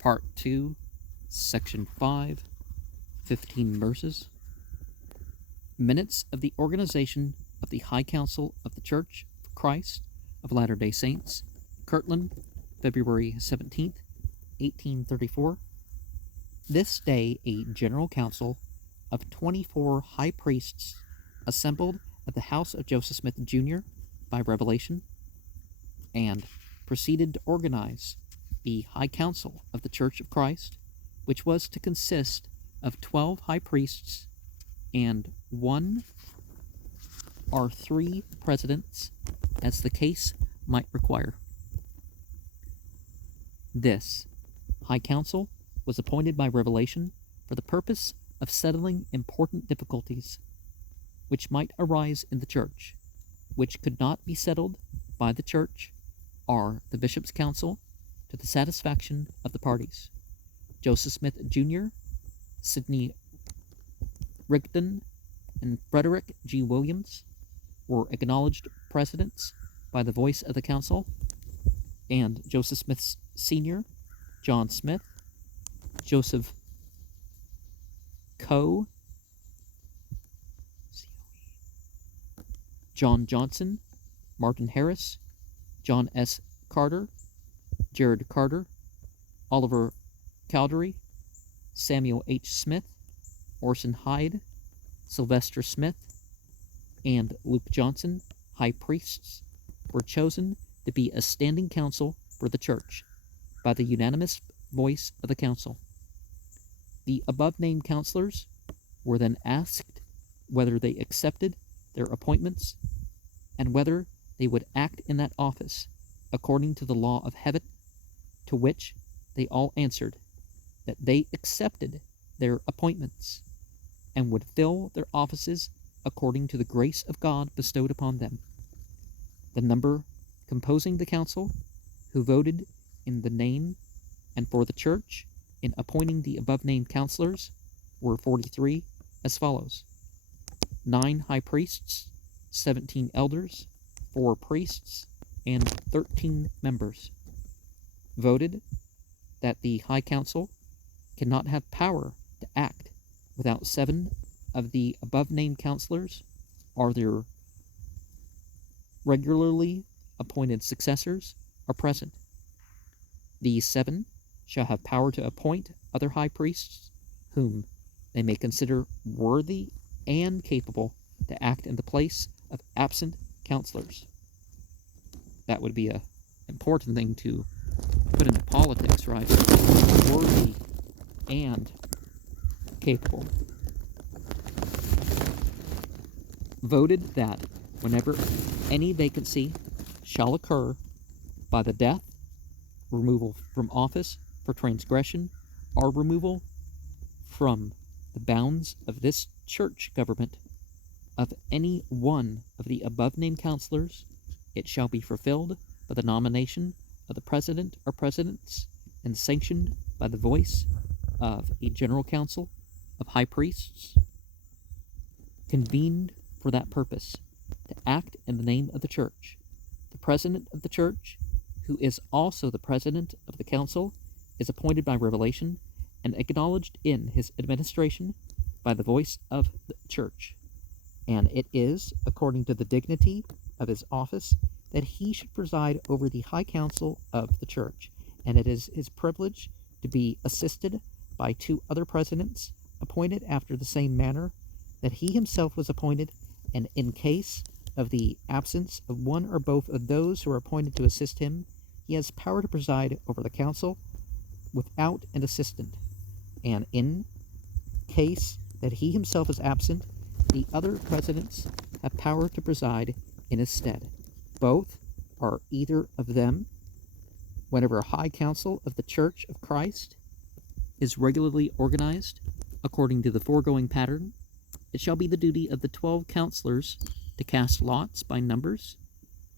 Part 2, Section 5, 15 verses. Minutes of the organization of the High Council of the Church of Christ of Latter-day Saints, Kirtland, February 17th, 1834. This day a general council of 24 high priests assembled at the house of Joseph Smith, Jr. by revelation, and proceeded to organize the High Council of the Church of Christ, which was to consist of 12 high priests and 1 or 3 presidents, as the case might require. This High Council was appointed by revelation for the purpose of settling important difficulties which might arise in the Church, which could not be settled by the Church or the Bishop's Council to the satisfaction of the parties. Joseph Smith, Jr., Sidney Rigdon, and Frederick G. Williams were acknowledged presidents by the voice of the council, and Joseph Smith Sr., John Smith, Joseph Coe, John Johnson, Martin Harris, John S. Carter, Jared Carter, Oliver Cowdery, Samuel H. Smith, Orson Hyde, Sylvester Smith, and Luke Johnson, high priests, were chosen to be a standing council for the Church by the unanimous voice of the council. The above-named counselors were then asked whether they accepted their appointments and whether they would act in that office according to the law of heaven, to which they all answered that they accepted their appointments and would fill their offices according to the grace of God bestowed upon them. The number composing the council who voted in the name and for the Church in appointing the above-named counselors were 43, as follows: 9 high priests, 17 elders, 4 priests, and 13 members. Voted that the High Council cannot have power to act without 7 of the above-named counselors or their regularly appointed successors are present. These 7 shall have power to appoint other high priests whom they may consider worthy and capable to act in the place of absent counselors. That would be an important thing to put into politics, right? Worthy and capable. Voted that whenever any vacancy shall occur by the death, removal from office for transgression, or removal from the bounds of this church government of any one of the above-named counselors, it shall be fulfilled by the nomination of the president or presidents and sanctioned by the voice of a general council of high priests convened for that purpose, to act in the name of the Church. The president of the Church, who is also the president of the council, is appointed by revelation and acknowledged in his administration by the voice of the Church. And it is, according to the dignity of his office, that he should preside over the High Council of the Church, and it is his privilege to be assisted by 2 other presidents, appointed after the same manner that he himself was appointed, and in case of the absence of one or both of those who are appointed to assist him, he has power to preside over the council without an assistant, and in case that he himself is absent, the other presidents have power to preside in his stead. Both or either of them, whenever a High Council of the Church of Christ is regularly organized according to the foregoing pattern, it shall be the duty of the 12 counselors to cast lots by numbers,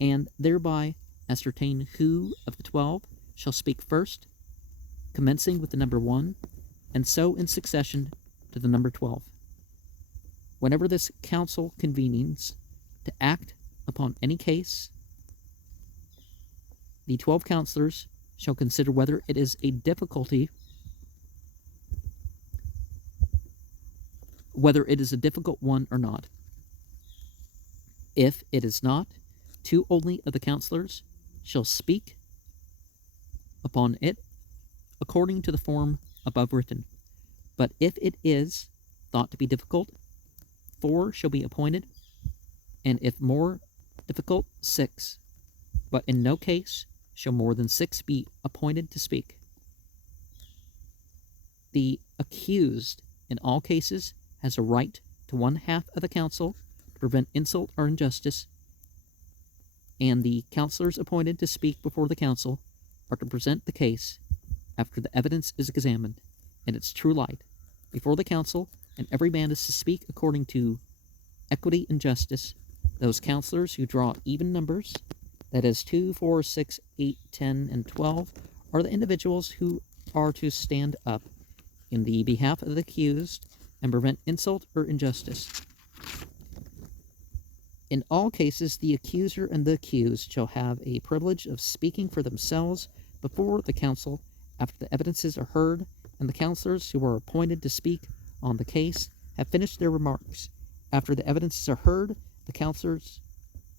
and thereby ascertain who of the 12 shall speak first, commencing with the number 1, and so in succession to the number 12. Whenever this council convenes to act upon any case, the 12 counselors shall consider whether it is a difficult one or not. If it is not, 2 only of the counselors shall speak upon it according to the form above written. But if it is thought to be difficult, 4 shall be appointed, and if more difficult, 6. But in no case shall more than 6 be appointed to speak. The accused in all cases has a right to 1/2 of the counsel to prevent insult or injustice, and the counselors appointed to speak before the council are to present the case after the evidence is examined in its true light before the council, and every man is to speak according to equity and justice. Those counselors who draw even numbers, that is 2, 4, 6, 8, 10, and 12, are the individuals who are to stand up in the behalf of the accused and prevent insult or injustice. In all cases, the accuser and the accused shall have a privilege of speaking for themselves before the council after the evidences are heard, and the counselors who are appointed to speak on the case have finished their remarks. After the evidences are heard, the counselors,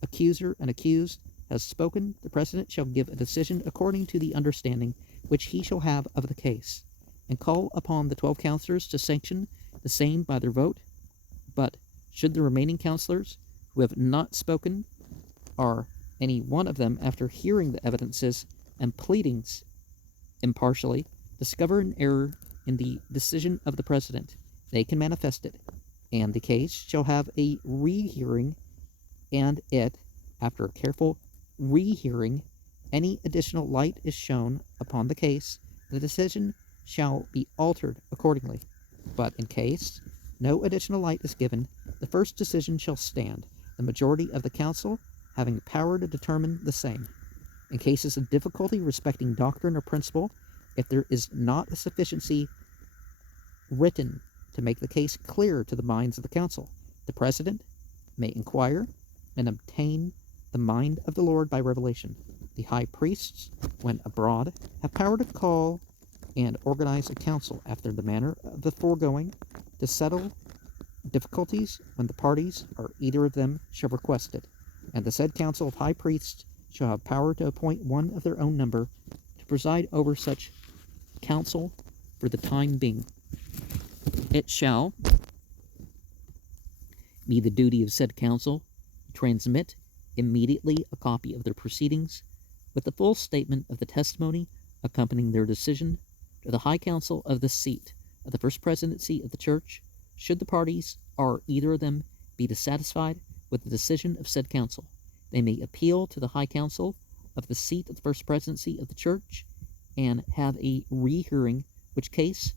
accuser, and accused has spoken, the president shall give a decision according to the understanding which he shall have of the case, and call upon the 12 counselors to sanction the same by their vote. But should the remaining counselors who have not spoken, or any one of them, after hearing the evidences and pleadings impartially, discover an error in the decision of the president, they can manifest it, and the case shall have a rehearing, and it, after a careful rehearing, any additional light is shown upon the case, the decision shall be altered accordingly. But in case no additional light is given, the first decision shall stand, the majority of the council having power to determine the same. In cases of difficulty respecting doctrine or principle, if there is not a sufficiency written to make the case clear to the minds of the council, the president may inquire and obtain the mind of the Lord by revelation. The high priests, when abroad, have power to call and organize a council after the manner of the foregoing, to settle difficulties when the parties or either of them shall request it, and the said council of high priests shall have power to appoint one of their own number to preside over such council for the time being. It shall be the duty of said council to transmit immediately a copy of their proceedings with the full statement of the testimony accompanying their decision to the high council of the seat of the first presidency of the church, should the parties or either of them be dissatisfied with the decision of said council. They may appeal to the high council of the seat of the first presidency of the church and have a rehearing, which case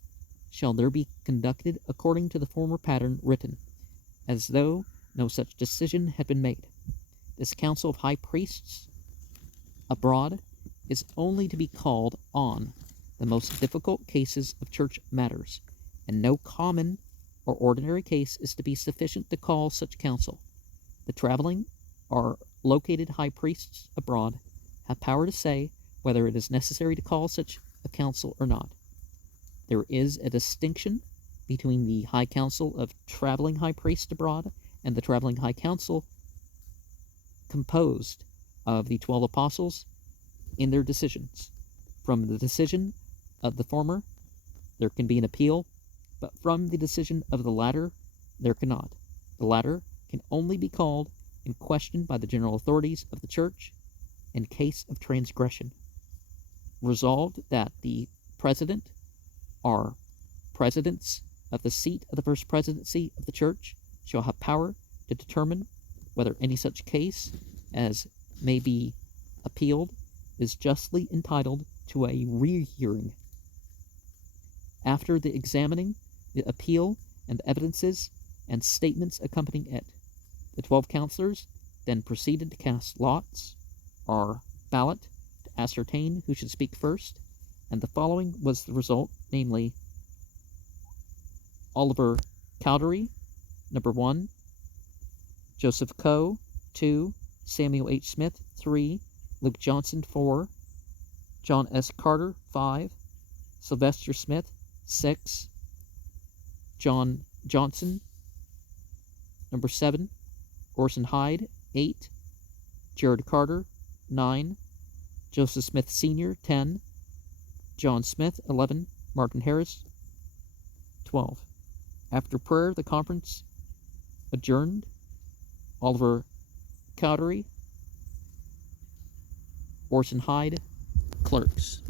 shall there be conducted according to the former pattern written, as though no such decision had been made. This council of high priests abroad is only to be called on the most difficult cases of church matters, and no common or ordinary case is to be sufficient to call such council. The traveling or located high priests abroad have power to say whether it is necessary to call such a council or not. There is a distinction between the high council of traveling high priests abroad and the traveling high council composed of the 12 apostles in their decisions. From the decision of the former, there can be an appeal, but from the decision of the latter, there cannot. The latter can only be called in question by the general authorities of the church in case of transgression. Resolved that the president or presidents of the seat of the first presidency of the church shall have power to determine whether any such case as may be appealed is justly entitled to a rehearing. After the examining the appeal and the evidences and statements accompanying it, the 12 counselors then proceeded to cast lots or ballot to ascertain who should speak first, and the following was the result, namely Oliver Cowdery, number 1, Joseph Coe, 2, Samuel H. Smith, 3, Luke Johnson, 4, John S. Carter, 5. Sylvester Smith, 6. John Johnson, number 7. Orson Hyde, 8. Jared Carter, 9. Joseph Smith Sr., 10. John Smith, 11. Martin Harris, 12. After prayer, the conference adjourned. Oliver Cowdery, Orson Hyde, clerks.